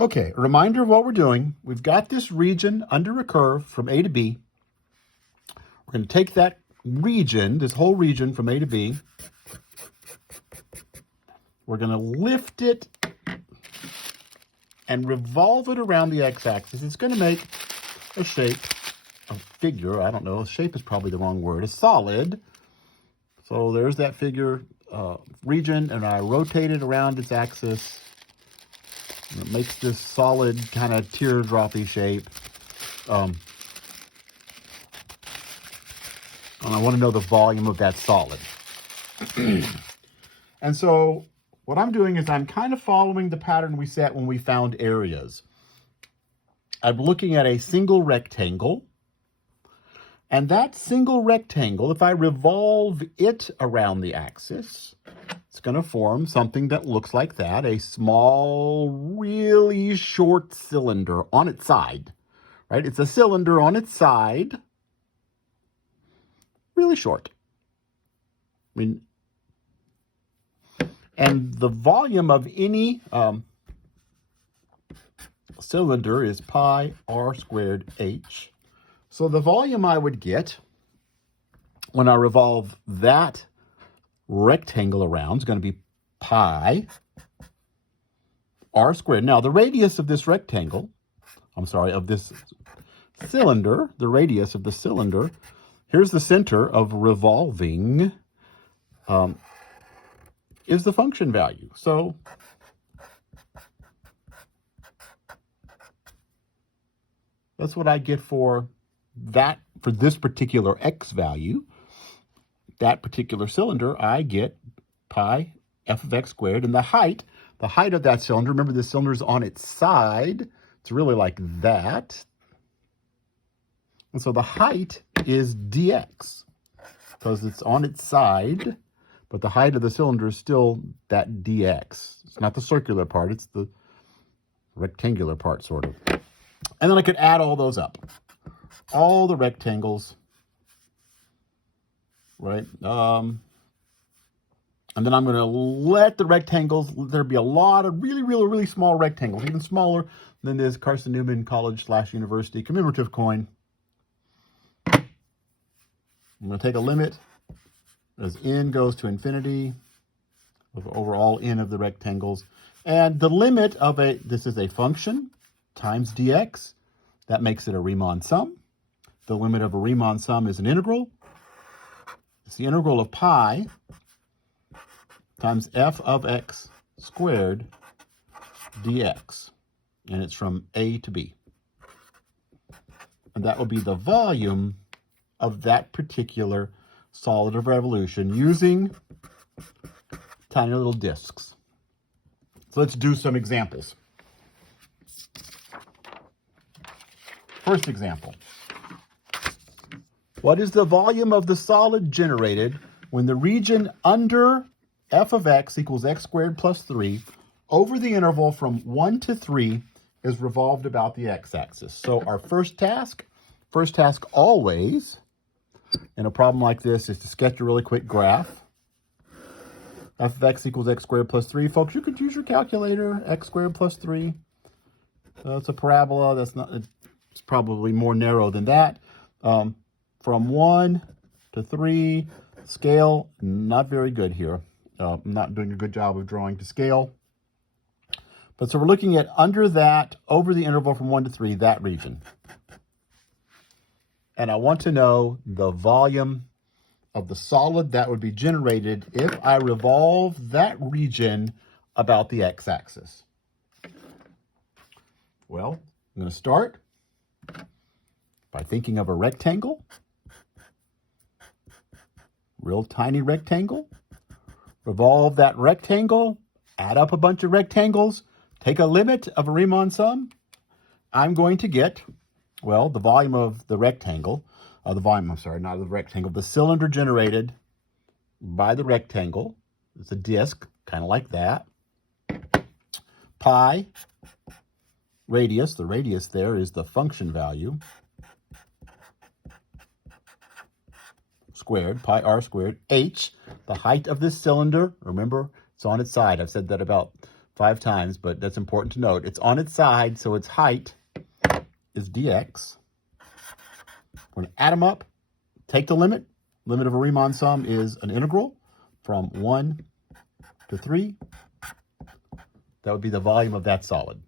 Okay, a reminder of what we're doing. We've got this region under a curve from A to B. We're going to take that region, this whole region from A to B. We're going to lift it and revolve it around the x-axis. It's going to make a shape, a figure, I don't know, shape is probably the wrong word, a solid. So there's that figure region, and I rotate it around its axis. And it makes this solid kind of teardroppy shape. And I want to know the volume of that solid. And so what I'm doing is I'm kind of following the pattern we set when we found areas. I'm looking at a single rectangle. And that single rectangle, if I revolve it around the axis, it's going to form something that looks like that, a small, really short cylinder on its side, right? It's a cylinder on its side, really short. I mean, and the volume of any cylinder is pi r squared h. So the volume I would get when I revolve that rectangle around is going to be pi r squared. Now, the radius of this rectangle, of this cylinder, the radius of the cylinder, here's the center of revolving, is the function value. So that's what I get for this particular x value, that particular cylinder. I get pi f of x squared, and the height of that cylinder, remember the cylinder is on its side, it's really like that. And so the height is dx, because it's on its side, but the height of the cylinder is still that dx. It's not the circular part, it's the rectangular part, sort of. And then I could add all those up. All the rectangles, right? And then I'm going to let the rectangles, there'll be a lot of really small rectangles, even smaller than this Carson-Newman College/University commemorative coin. I'm going to take a limit as n goes to infinity over all n of the rectangles. And the limit of this is a function times dx. That makes it a Riemann sum. The limit of a Riemann sum is an integral. It's the integral of pi times f of x squared dx. And it's from A to B. And that will be the volume of that particular solid of revolution using tiny little disks. So let's do some examples. First example. What is the volume of the solid generated when the region under f of x equals x squared plus 3 over the interval from 1 to 3 is revolved about the x-axis? So our first task always in a problem like this is to sketch a really quick graph. F of x equals x squared plus 3. Folks, you could use your calculator. X squared plus 3. It's a parabola. It's probably more narrow than that. From 1 to 3, scale, not very good here. I'm not doing a good job of drawing to scale. But so we're looking at under that, over the interval from 1 to 3, that region. And I want to know the volume of the solid that would be generated if I revolve that region about the x-axis. Well, I'm going to start by thinking of a rectangle. Real tiny rectangle. Revolve that rectangle. Add up a bunch of rectangles. Take a limit of a Riemann sum. I'm going to get, well, the volume of the rectangle. The cylinder generated by the rectangle. It's a disk, kind of like that. Pi radius. The radius there is the function value. Squared, pi r squared, h, the height of this cylinder. Remember, it's on its side. I've said that about 5 times, but that's important to note. It's on its side, so its height is dx. We're going to add them up, take the limit. Limit of a Riemann sum is an integral from 1 to 3. That would be the volume of that solid.